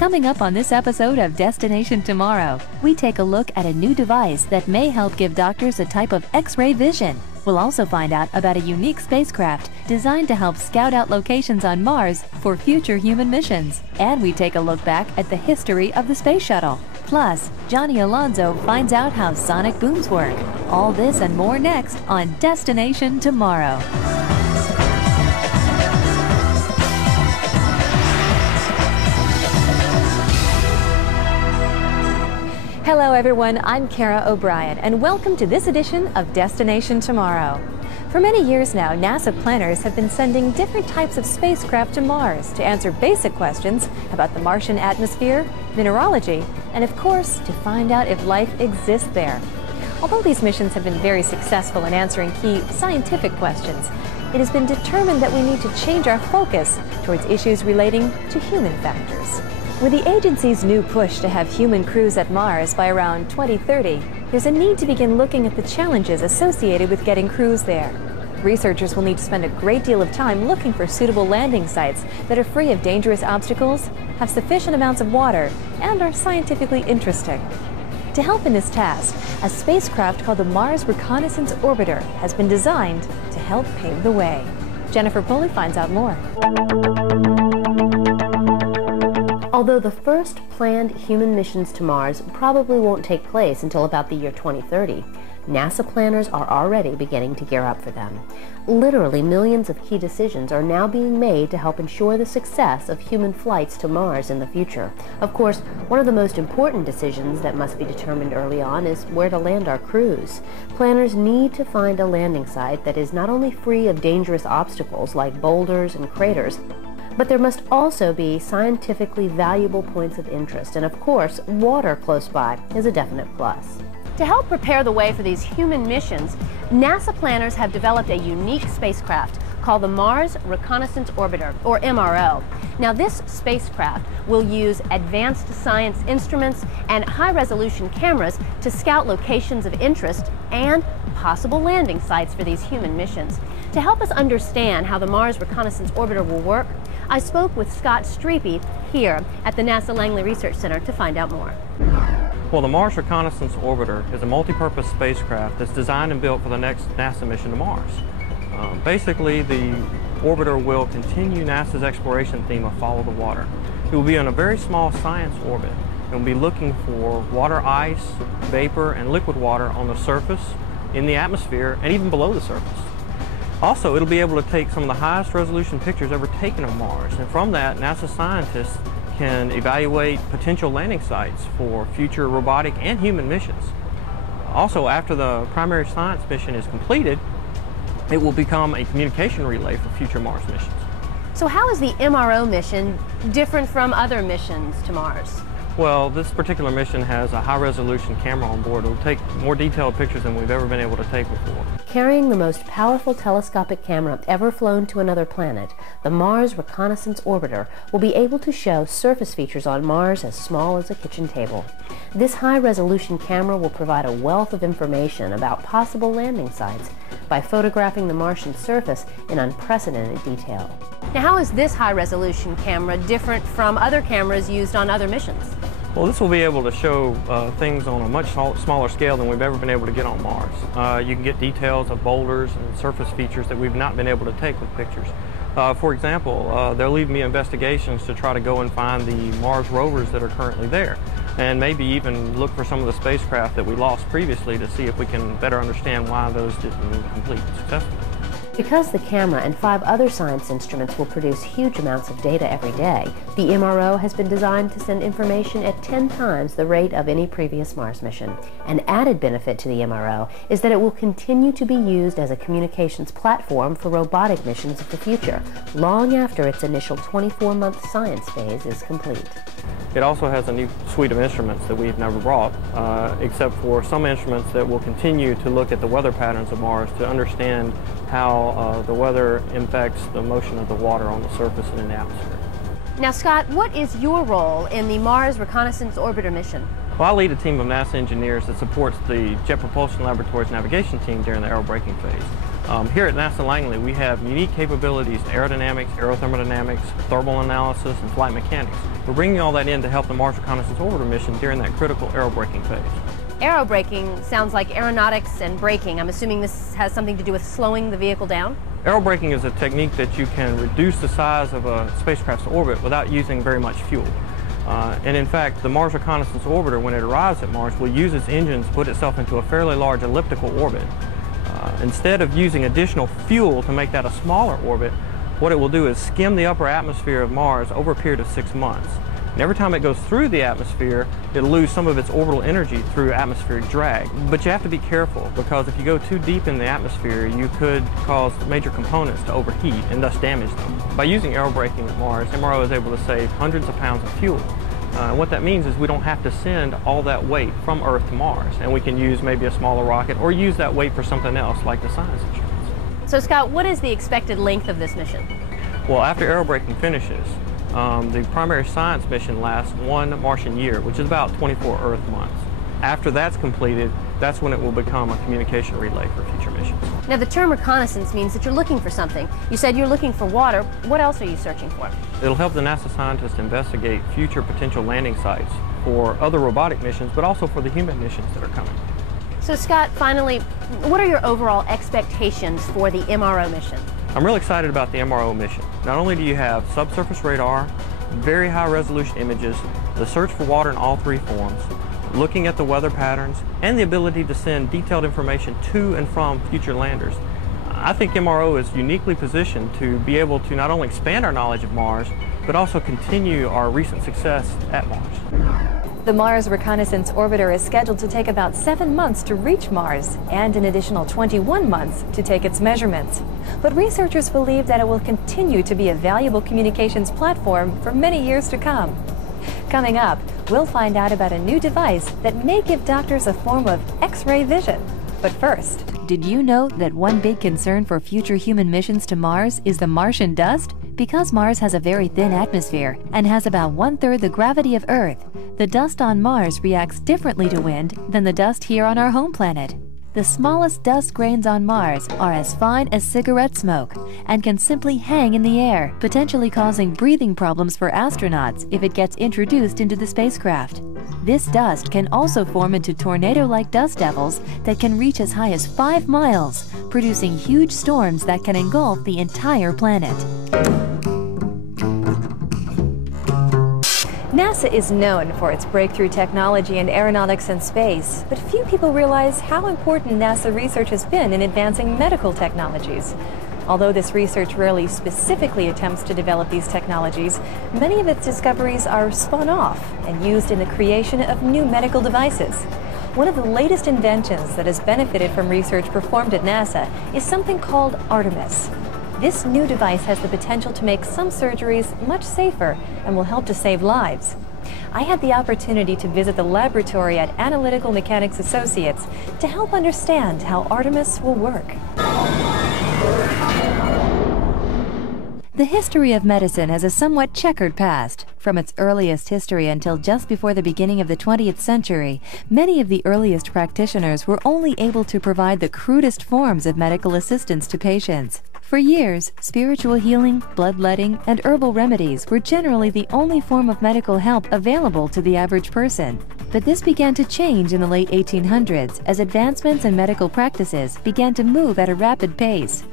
Coming up on this episode of Destination Tomorrow, we take a look at a new device that may help give doctors a type of X-ray vision. We'll also find out about a unique spacecraft designed to help scout out locations on Mars for future human missions. And we take a look back at the history of the Space Shuttle. Plus, Johnny Alonso finds out how sonic booms work. All this and more next on Destination Tomorrow. Hello everyone, I'm Kara O'Brien, and welcome to this edition of Destination Tomorrow. For many years now, NASA planners have been sending different types of spacecraft to Mars to answer basic questions about the Martian atmosphere, mineralogy, and of course, to find out if life exists there. Although these missions have been very successful in answering key scientific questions, it has been determined that we need to change our focus towards issues relating to human factors. With the agency's new push to have human crews at Mars by around 2030, there's a need to begin looking at the challenges associated with getting crews there. Researchers will need to spend a great deal of time looking for suitable landing sites that are free of dangerous obstacles, have sufficient amounts of water, and are scientifically interesting. To help in this task, a spacecraft called the Mars Reconnaissance Orbiter has been designed to help pave the way. Jennifer Pulley finds out more. Although the first planned human missions to Mars probably won't take place until about the year 2030, NASA planners are already beginning to gear up for them. Literally millions of key decisions are now being made to help ensure the success of human flights to Mars in the future. Of course, one of the most important decisions that must be determined early on is where to land our crews. Planners need to find a landing site that is not only free of dangerous obstacles like boulders and craters, but there must also be scientifically valuable points of interest, and of course, water close by is a definite plus. To help prepare the way for these human missions, NASA planners have developed a unique spacecraft called the Mars Reconnaissance Orbiter, or MRO. Now, this spacecraft will use advanced science instruments and high-resolution cameras to scout locations of interest and possible landing sites for these human missions. To help us understand how the Mars Reconnaissance Orbiter will work, I spoke with Scott Striepe here at the NASA Langley Research Center to find out more. Well, the Mars Reconnaissance Orbiter is a multi-purpose spacecraft that's designed and built for the next NASA mission to Mars. Basically, the orbiter will continue NASA's exploration theme of follow the water. It will be on a very small science orbit. It will be looking for water ice, vapor, and liquid water on the surface, in the atmosphere, and even below the surface. Also, it'll be able to take some of the highest resolution pictures ever taken of Mars, and from that, NASA scientists can evaluate potential landing sites for future robotic and human missions. Also, after the primary science mission is completed, it will become a communication relay for future Mars missions. So how is the MRO mission different from other missions to Mars? Well, this particular mission has a high-resolution camera on board. It will take more detailed pictures than we've ever been able to take before. Carrying the most powerful telescopic camera ever flown to another planet, the Mars Reconnaissance Orbiter will be able to show surface features on Mars as small as a kitchen table. This high-resolution camera will provide a wealth of information about possible landing sites by photographing the Martian surface in unprecedented detail. Now, how is this high-resolution camera different from other cameras used on other missions? Well, this will be able to show things on a much smaller scale than we've ever been able to get on Mars. You can get details of boulders and surface features that we've not been able to take with pictures. For example, they'll lead me investigations to try to go and find the Mars rovers that are currently there, and maybe even look for some of the spacecraft that we lost previously to see if we can better understand why those didn't complete successfully. Because the camera and 5 other science instruments will produce huge amounts of data every day, the MRO has been designed to send information at 10 times the rate of any previous Mars mission. An added benefit to the MRO is that it will continue to be used as a communications platform for robotic missions of the future, long after its initial 24-month science phase is complete. It also has a new suite of instruments that we've never brought, except for some instruments that will continue to look at the weather patterns of Mars to understand how the weather impacts the motion of the water on the surface and in the atmosphere. Now, Scott, what is your role in the Mars Reconnaissance Orbiter mission? Well, I lead a team of NASA engineers that supports the Jet Propulsion Laboratory's navigation team during the aerobraking phase. Here at NASA Langley, we have unique capabilities in aerodynamics, aerothermodynamics, thermal analysis, and flight mechanics. We're bringing all that in to help the Mars Reconnaissance Orbiter mission during that critical aerobraking phase. Aerobraking sounds like aeronautics and braking. I'm assuming this has something to do with slowing the vehicle down? Aerobraking is a technique that you can reduce the size of a spacecraft's orbit without using very much fuel. And in fact, the Mars Reconnaissance Orbiter, when it arrives at Mars, will use its engines to put itself into a fairly large elliptical orbit. Instead of using additional fuel to make that a smaller orbit, what it will do is skim the upper atmosphere of Mars over a period of 6 months. And every time it goes through the atmosphere, it'll lose some of its orbital energy through atmospheric drag. But you have to be careful, because if you go too deep in the atmosphere, you could cause major components to overheat and thus damage them. By using aerobraking at Mars, MRO is able to save hundreds of pounds of fuel. And what that means is we don't have to send all that weight from Earth to Mars, and we can use maybe a smaller rocket or use that weight for something else like the science instruments. So Scott, what is the expected length of this mission? Well, after aerobraking finishes, the primary science mission lasts 1 Martian year, which is about 24 Earth months. After that's completed, that's when it will become a communication relay for future missions. Now, the term reconnaissance means that you're looking for something. You said you're looking for water. What else are you searching for? It'll help the NASA scientists investigate future potential landing sites for other robotic missions, but also for the human missions that are coming. So Scott, finally, what are your overall expectations for the MRO mission? I'm really excited about the MRO mission. Not only do you have subsurface radar, very high resolution images, the search for water in all 3 forms, looking at the weather patterns, and the ability to send detailed information to and from future landers. I think MRO is uniquely positioned to be able to not only expand our knowledge of Mars, but also continue our recent success at Mars. The Mars Reconnaissance Orbiter is scheduled to take about 7 months to reach Mars and an additional 21 months to take its measurements. But researchers believe that it will continue to be a valuable communications platform for many years to come. Coming up, we'll find out about a new device that may give doctors a form of X-ray vision. But first, did you know that one big concern for future human missions to Mars is the Martian dust? Because Mars has a very thin atmosphere and has about 1/3 the gravity of Earth, the dust on Mars reacts differently to wind than the dust here on our home planet. The smallest dust grains on Mars are as fine as cigarette smoke and can simply hang in the air, potentially causing breathing problems for astronauts if it gets introduced into the spacecraft. This dust can also form into tornado-like dust devils that can reach as high as 5 miles, producing huge storms that can engulf the entire planet. NASA is known for its breakthrough technology in aeronautics and space, but few people realize how important NASA research has been in advancing medical technologies. Although this research rarely specifically attempts to develop these technologies, many of its discoveries are spun off and used in the creation of new medical devices. One of the latest inventions that has benefited from research performed at NASA is something called ARTEMIS. This new device has the potential to make some surgeries much safer and will help to save lives. I had the opportunity to visit the laboratory at Analytical Mechanics Associates to help understand how ARTEMIS will work. The history of medicine has a somewhat checkered past. From its earliest history until just before the beginning of the 20th century, many of the earliest practitioners were only able to provide the crudest forms of medical assistance to patients. For years, spiritual healing, bloodletting, and herbal remedies were generally the only form of medical help available to the average person. But this began to change in the late 1800s as advancements in medical practices began to move at a rapid pace.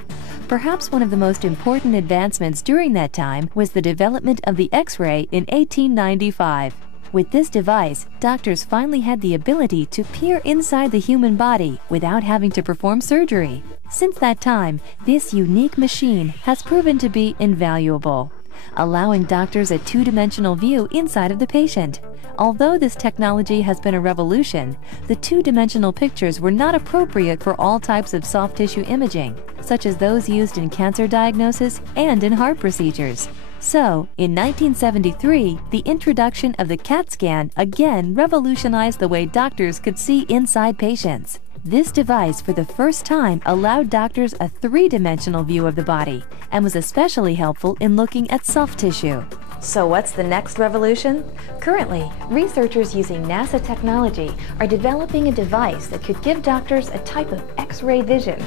Perhaps one of the most important advancements during that time was the development of the X-ray in 1895. With this device, doctors finally had the ability to peer inside the human body without having to perform surgery. Since that time, this unique machine has proven to be invaluable, allowing doctors a 2-dimensional view inside of the patient. Although this technology has been a revolution, the 2-dimensional pictures were not appropriate for all types of soft tissue imaging, such as those used in cancer diagnosis and in heart procedures. So, in 1973, the introduction of the CAT scan again revolutionized the way doctors could see inside patients. This device for the first time allowed doctors a 3-dimensional view of the body and was especially helpful in looking at soft tissue. So what's the next revolution? Currently, researchers using NASA technology are developing a device that could give doctors a type of X-ray vision.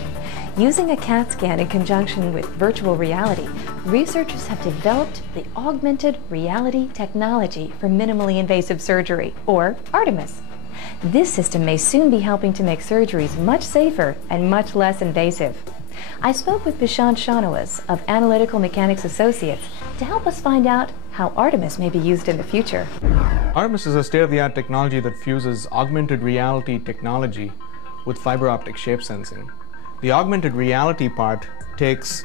Using a CAT scan in conjunction with virtual reality, researchers have developed the augmented reality technology for minimally invasive surgery, or ARTEMIS. This system may soon be helping to make surgeries much safer and much less invasive. I spoke with Bishant Shanawaz of Analytical Mechanics Associates to help us find out how ARTEMIS may be used in the future. ARTEMIS is a state-of-the-art technology that fuses augmented reality technology with fiber optic shape sensing. The augmented reality part takes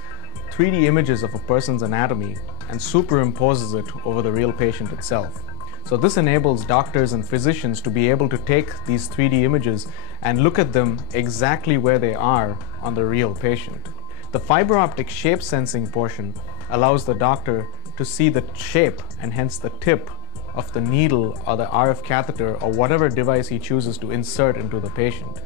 3D images of a person's anatomy and superimposes it over the real patient itself. So this enables doctors and physicians to be able to take these 3D images and look at them exactly where they are on the real patient. The fiber optic shape sensing portion allows the doctor to see the shape and hence the tip of the needle or the RF catheter or whatever device he chooses to insert into the patient.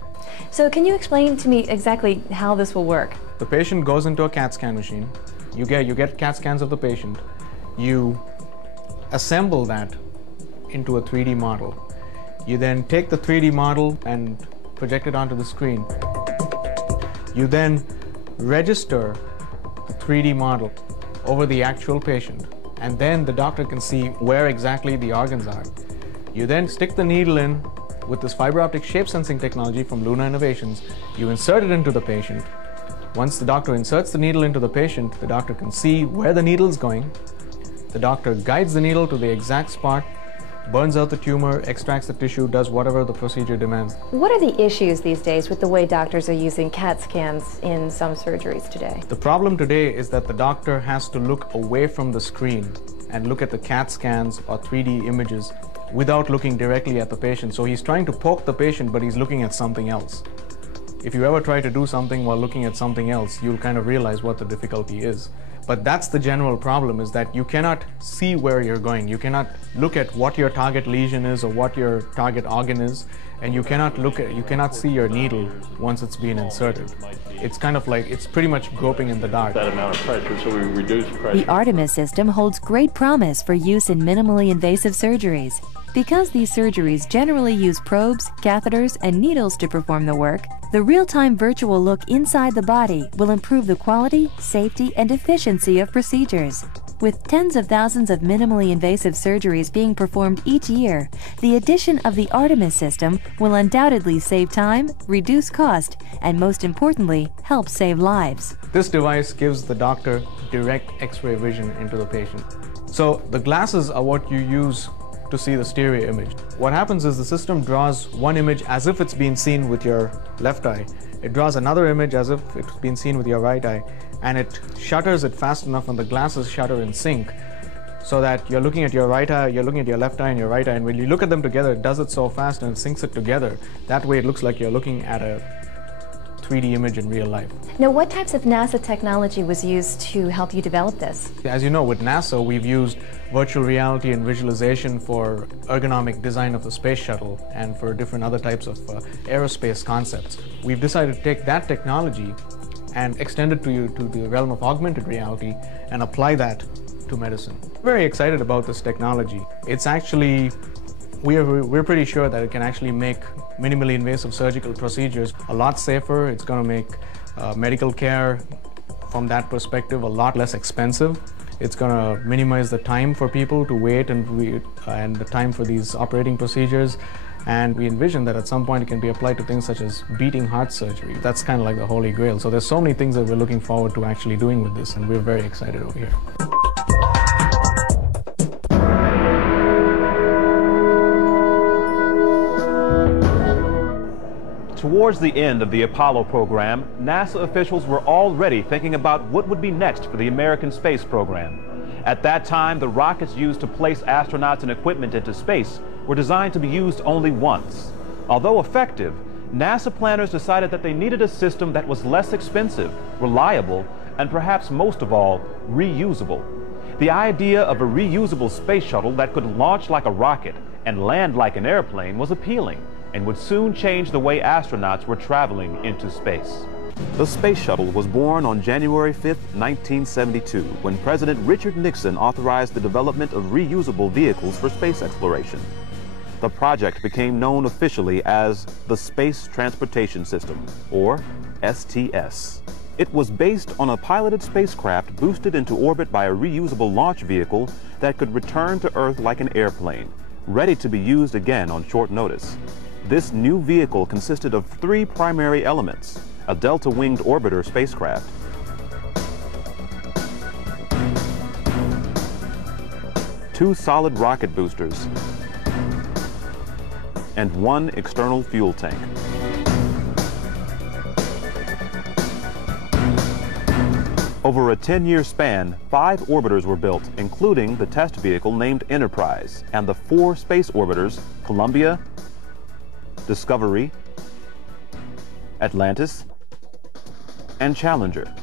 So can you explain to me exactly how this will work? The patient goes into a CAT scan machine. You get CAT scans of the patient. You assemble that into a 3D model. You then take the 3D model and project it onto the screen. You then register the 3D model over the actual patient, and then the doctor can see where exactly the organs are. You then stick the needle in with this fiber optic shape sensing technology from Luna Innovations. You insert it into the patient. Once the doctor inserts the needle into the patient, the doctor can see where the needle is going. The doctor guides the needle to the exact spot, burns out the tumor, extracts the tissue, does whatever the procedure demands. What are the issues these days with the way doctors are using CAT scans in some surgeries today? The problem today is that the doctor has to look away from the screen and look at the CAT scans or 3D images without looking directly at the patient. So he's trying to poke the patient, but he's looking at something else. If you ever try to do something while looking at something else, you'll kind of realize what the difficulty is. But that's the general problem, is that you cannot see where you're going. You cannot look at what your target lesion is or what your target organ is, and you cannot see your needle once it's been inserted. It's kind of like, it's pretty much groping in the dark. That amount of pressure, so we reduce pressure. The ARTEMIS system holds great promise for use in minimally invasive surgeries. Because these surgeries generally use probes, catheters, and needles to perform the work, the real-time virtual look inside the body will improve the quality, safety, and efficiency of procedures. With tens of thousands of minimally invasive surgeries being performed each year, the addition of the ARTEMIS system will undoubtedly save time, reduce cost, and most importantly, help save lives. This device gives the doctor direct X-ray vision into the patient. So the glasses are what you use to see the stereo image. What happens is the system draws one image as if it's been seen with your left eye. It draws another image as if it's been seen with your right eye, and it shutters it fast enough and the glasses shutter in sync so that you're looking at your right eye, you're looking at your left eye and your right eye, and when you look at them together, it does it so fast and it syncs it together. That way it looks like you're looking at a 3D image in real life. Now, what types of NASA technology was used to help you develop this? As you know, with NASA, we've used virtual reality and visualization for ergonomic design of the space shuttle and for different other types of aerospace concepts. We've decided to take that technology and extend it to the realm of augmented reality and apply that to medicine. Very excited about this technology. It's actually, we're pretty sure that it can actually make minimally invasive surgical procedures a lot safer. It's going to make medical care from that perspective a lot less expensive. It's going to minimize the time for people to wait and the time for these operating procedures. And we envision that at some point it can be applied to things such as beating heart surgery. That's kind of like the holy grail. So there's so many things that we're looking forward to actually doing with this, and we're very excited over here. Towards the end of the Apollo program, NASA officials were already thinking about what would be next for the American space program. At that time, the rockets used to place astronauts and equipment into space were designed to be used only once. Although effective, NASA planners decided that they needed a system that was less expensive, reliable, and perhaps most of all, reusable. The idea of a reusable space shuttle that could launch like a rocket and land like an airplane was appealing, and would soon change the way astronauts were traveling into space. The Space Shuttle was born on January 5, 1972, when President Richard Nixon authorized the development of reusable vehicles for space exploration. The project became known officially as the Space Transportation System, or STS. It was based on a piloted spacecraft boosted into orbit by a reusable launch vehicle that could return to Earth like an airplane, ready to be used again on short notice. This new vehicle consisted of 3 primary elements: a delta-winged orbiter spacecraft, two solid rocket boosters, and 1 external fuel tank. Over a 10-year span, 5 orbiters were built, including the test vehicle named Enterprise, and the 4 space orbiters, Columbia, Discovery, Atlantis, and Challenger.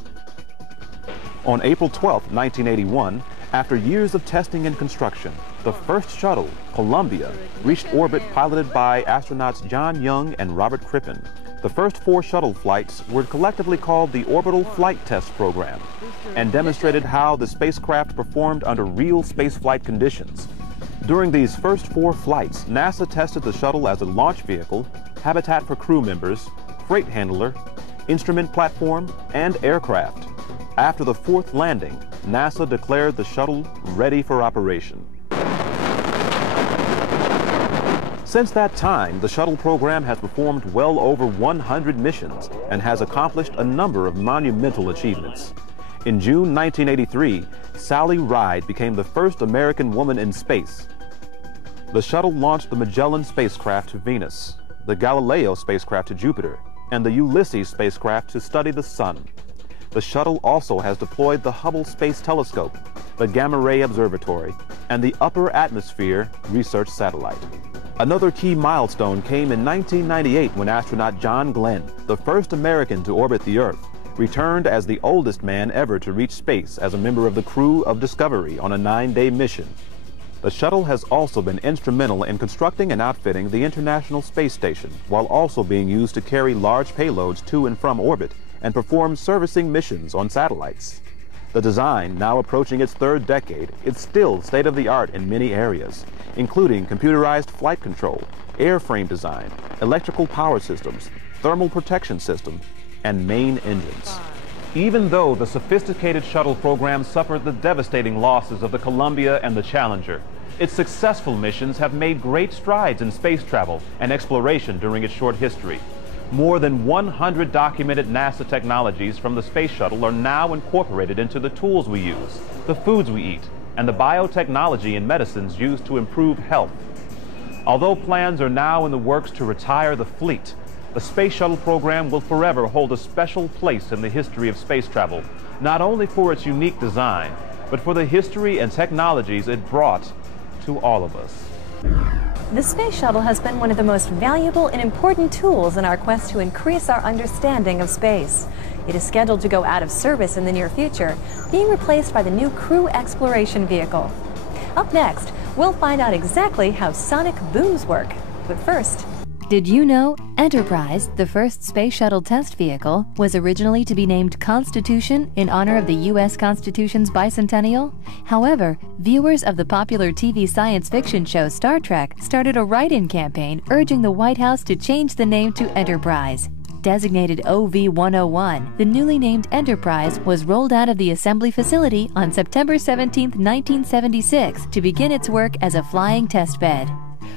On April 12, 1981, after years of testing and construction, the first shuttle, Columbia, reached orbit piloted by astronauts John Young and Robert Crippen. The first 4 shuttle flights were collectively called the Orbital Flight Test Program and demonstrated how the spacecraft performed under real spaceflight conditions. During these first 4 flights, NASA tested the shuttle as a launch vehicle, habitat for crew members, freight handler, instrument platform, and aircraft. After the 4th landing, NASA declared the shuttle ready for operation. Since that time, the shuttle program has performed well over 100 missions and has accomplished a number of monumental achievements. In June 1983, Sally Ride became the first American woman in space. The shuttle launched the Magellan spacecraft to Venus, the Galileo spacecraft to Jupiter, and the Ulysses spacecraft to study the Sun. The shuttle also has deployed the Hubble Space Telescope, the Gamma Ray Observatory, and the Upper Atmosphere Research Satellite. Another key milestone came in 1998 when astronaut John Glenn, the first American to orbit the Earth, returned as the oldest man ever to reach space as a member of the crew of Discovery on a 9-day mission. The shuttle has also been instrumental in constructing and outfitting the International Space Station, while also being used to carry large payloads to and from orbit and perform servicing missions on satellites. The design, now approaching its 3rd decade, is still state-of-the-art in many areas, including computerized flight control, airframe design, electrical power systems, thermal protection system, and main engines. Even though the sophisticated shuttle program suffered the devastating losses of the Columbia and the Challenger, its successful missions have made great strides in space travel and exploration during its short history. More than 100 documented NASA technologies from the Space Shuttle are now incorporated into the tools we use, the foods we eat, and the biotechnology and medicines used to improve health. Although plans are now in the works to retire the fleet, the Space Shuttle program will forever hold a special place in the history of space travel, not only for its unique design, but for the history and technologies it brought to all of us. The Space Shuttle has been one of the most valuable and important tools in our quest to increase our understanding of space. It is scheduled to go out of service in the near future, being replaced by the new Crew Exploration Vehicle. Up next, we'll find out exactly how sonic booms work. But first, did you know Enterprise, the first space shuttle test vehicle, was originally to be named Constitution in honor of the U.S. Constitution's bicentennial? However, viewers of the popular TV science fiction show Star Trek started a write-in campaign urging the White House to change the name to Enterprise. Designated OV-101, the newly named Enterprise was rolled out of the assembly facility on September 17, 1976 to begin its work as a flying test bed.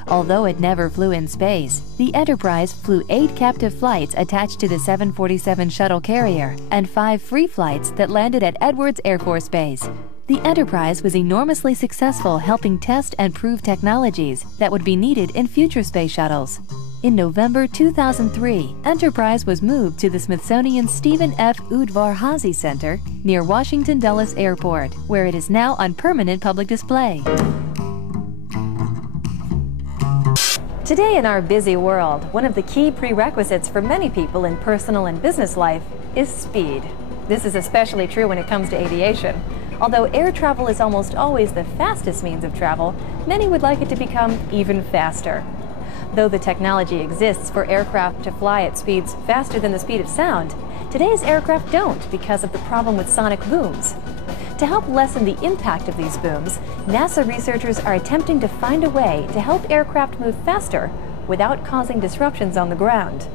Although it never flew in space, the Enterprise flew 8 captive flights attached to the 747 shuttle carrier and 5 free flights that landed at Edwards Air Force Base. The Enterprise was enormously successful helping test and prove technologies that would be needed in future space shuttles. In November 2003, Enterprise was moved to the Smithsonian Stephen F. Udvar-Hazy Center near Washington Dulles Airport, where it is now on permanent public display. Today in our busy world, one of the key prerequisites for many people in personal and business life is speed. This is especially true when it comes to aviation. Although air travel is almost always the fastest means of travel, many would like it to become even faster. Though the technology exists for aircraft to fly at speeds faster than the speed of sound, today's aircraft don't because of the problem with sonic booms. To help lessen the impact of these booms, NASA researchers are attempting to find a way to help aircraft move faster without causing disruptions on the ground.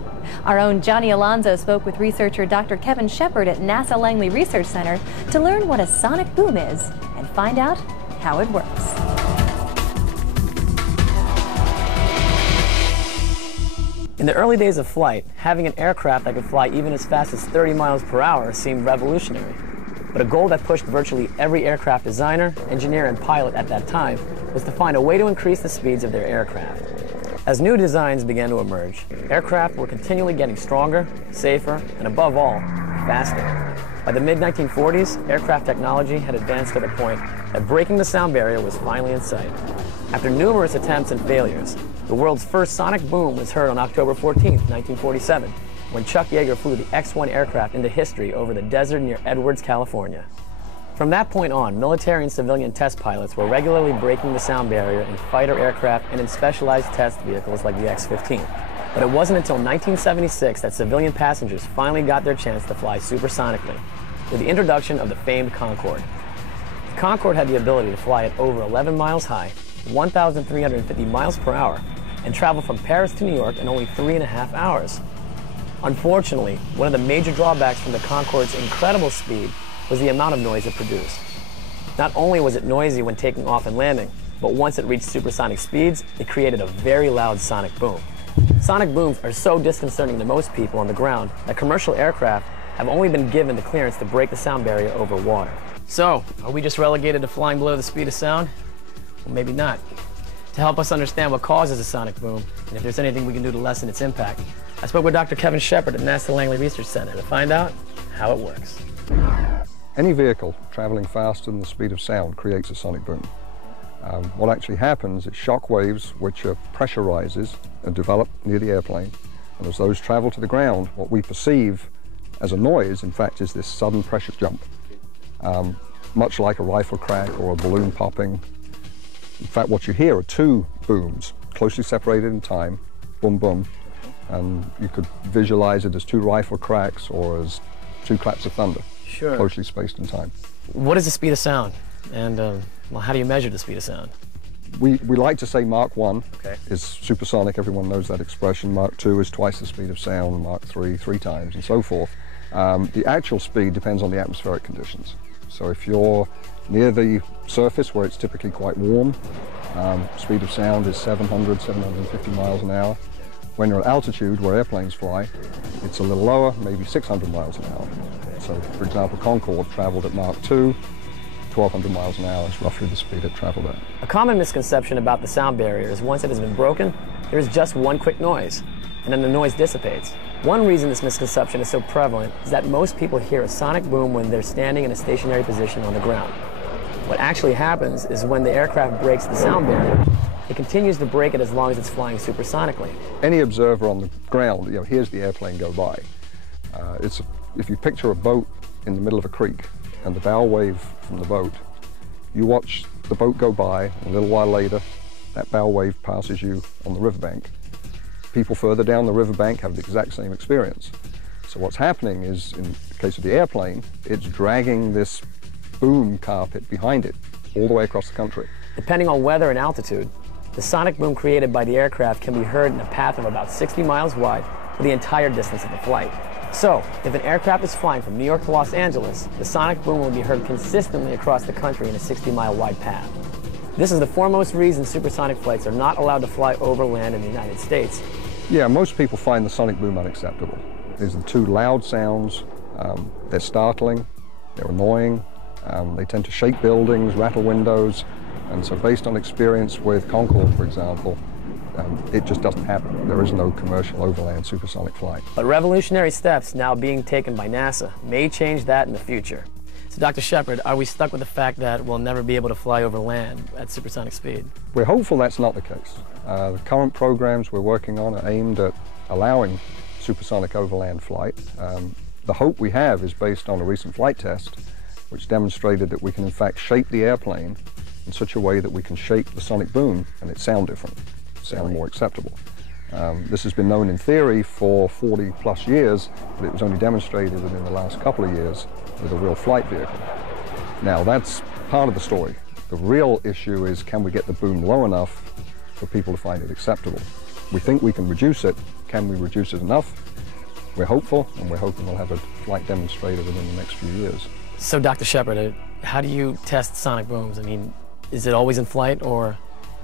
Our own Johnny Alonso spoke with researcher Dr. Kevin Shepard at NASA Langley Research Center to learn what a sonic boom is and find out how it works. In the early days of flight, having an aircraft that could fly even as fast as 30 miles per hour seemed revolutionary. But a goal that pushed virtually every aircraft designer, engineer, and pilot at that time was to find a way to increase the speeds of their aircraft. As new designs began to emerge, aircraft were continually getting stronger, safer, and above all, faster. By the mid-1940s, aircraft technology had advanced to the point that breaking the sound barrier was finally in sight. After numerous attempts and failures, the world's first sonic boom was heard on October 14, 1947, when Chuck Yeager flew the X-1 aircraft into history over the desert near Edwards, California. From that point on, military and civilian test pilots were regularly breaking the sound barrier in fighter aircraft and in specialized test vehicles like the X-15. But it wasn't until 1976 that civilian passengers finally got their chance to fly supersonically, with the introduction of the famed Concorde. The Concorde had the ability to fly at over 11 miles high, 1,350 miles per hour, and travel from Paris to New York in only 3.5 hours. Unfortunately, one of the major drawbacks from the Concorde's incredible speed was the amount of noise it produced. Not only was it noisy when taking off and landing, but once it reached supersonic speeds, it created a very loud sonic boom. Sonic booms are so disconcerting to most people on the ground that commercial aircraft have only been given the clearance to break the sound barrier over water. So, are we just relegated to flying below the speed of sound? Well, maybe not. To help us understand what causes a sonic boom, and if there's anything we can do to lessen its impact, I spoke with Dr. Kevin Shepard at NASA Langley Research Center to find out how it works. Any vehicle traveling faster than the speed of sound creates a sonic boom. What actually happens is shock waves, which are pressure rises, are developed near the airplane, and as those travel to the ground, what we perceive as a noise, in fact, is this sudden pressure jump, much like a rifle crack or a balloon popping. In fact, what you hear are two booms, closely separated in time, boom, boom, and you could visualize it as two rifle cracks or as two claps of thunder, Sure. Closely spaced in time. What is the speed of sound? And well, how do you measure the speed of sound? We like to say Mach 1 Okay. is supersonic, everyone knows that expression. Mach 2 is twice the speed of sound, Mach 3, 3 times, and so forth. The actual speed depends on the atmospheric conditions. So if you're near the surface where it's typically quite warm, speed of sound is 700, 750 miles an hour. When you're at altitude where airplanes fly, it's a little lower, maybe 600 miles an hour. So, for example, Concorde traveled at Mach 2, 1,200 miles an hour is roughly the speed it traveled at. A common misconception about the sound barrier is once it has been broken, there is just one quick noise, and then the noise dissipates. One reason this misconception is so prevalent is that most people hear a sonic boom when they're standing in a stationary position on the ground. What actually happens is when the aircraft breaks the sound barrier, it continues to break it as long as it's flying supersonically. Any observer on the ground, hears the airplane go by. If you picture a boat in the middle of a creek and the bow wave from the boat, you watch the boat go by, and a little while later, that bow wave passes you on the riverbank. People further down the riverbank have the exact same experience. So what's happening is, in the case of the airplane, it's dragging this boom carpet behind it all the way across the country. Depending on weather and altitude, the sonic boom created by the aircraft can be heard in a path of about 60 miles wide for the entire distance of the flight. So, if an aircraft is flying from New York to Los Angeles, the sonic boom will be heard consistently across the country in a 60-mile wide path. This is the foremost reason supersonic flights are not allowed to fly over land in the United States. Yeah, most people find the sonic boom unacceptable. These are two loud sounds. They're startling, they're annoying, they tend to shake buildings, rattle windows, and so based on experience with Concorde, for example, it just doesn't happen. There is no commercial overland supersonic flight. But revolutionary steps now being taken by NASA may change that in the future. So Dr. Shepard, are we stuck with the fact that we'll never be able to fly over land at supersonic speed? We're hopeful that's not the case. The current programs we're working on are aimed at allowing supersonic overland flight. The hope we have is based on a recent flight test which demonstrated that we can in fact shape the airplane in such a way that we can shape the sonic boom and it sound different, sound more acceptable. This has been known in theory for 40 plus years, but it was only demonstrated within the last couple of years with a real flight vehicle. Now that's part of the story. The real issue is, can we get the boom low enough for people to find it acceptable? We think we can reduce it. Can we reduce it enough? We're hopeful, and we're hoping we'll have a flight demonstrator within the next few years. So, Dr. Shepard, how do you test sonic booms? I mean, is it always in flight, or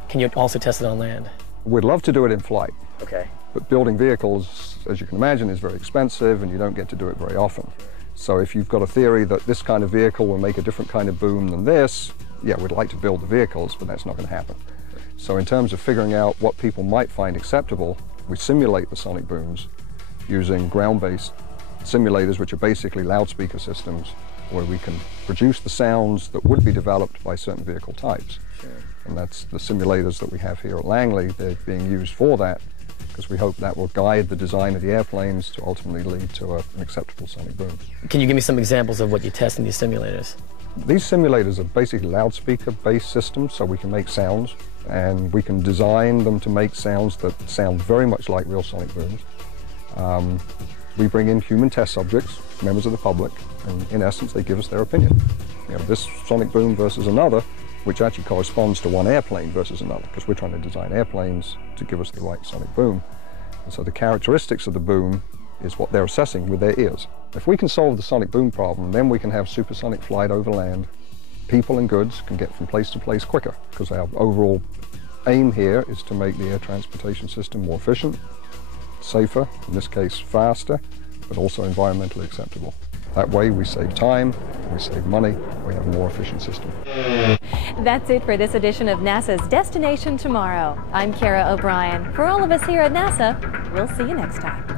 can you also test it on land? We'd love to do it in flight. Okay. But building vehicles, as you can imagine, is very expensive, and you don't get to do it very often. So if you've got a theory that this kind of vehicle will make a different kind of boom than this, yeah, we'd like to build the vehicles, but that's not going to happen. So in terms of figuring out what people might find acceptable, we simulate the sonic booms using ground-based simulators, which are basically loudspeaker systems, where we can produce the sounds that would be developed by certain vehicle types. Sure. And that's the simulators that we have here at Langley. They're being used for that, because we hope that will guide the design of the airplanes to ultimately lead to an acceptable sonic boom. Can you give me some examples of what you test in these simulators? These simulators are basically loudspeaker-based systems, so we can make sounds, and we can design them to make sounds that sound very much like real sonic booms. We bring in human test subjects, members of the public, and in essence they give us their opinion. You know, this sonic boom versus another, which actually corresponds to one airplane versus another, because we're trying to design airplanes to give us the right sonic boom. And so the characteristics of the boom is what they're assessing with their ears. If we can solve the sonic boom problem, then we can have supersonic flight over land. People and goods can get from place to place quicker, because our overall aim here is to make the air transportation system more efficient, safer, in this case faster, but also environmentally acceptable. That way we save time, we save money, we have a more efficient system. That's it for this edition of NASA's Destination Tomorrow. I'm Kara O'Brien. For all of us here at NASA, we'll see you next time.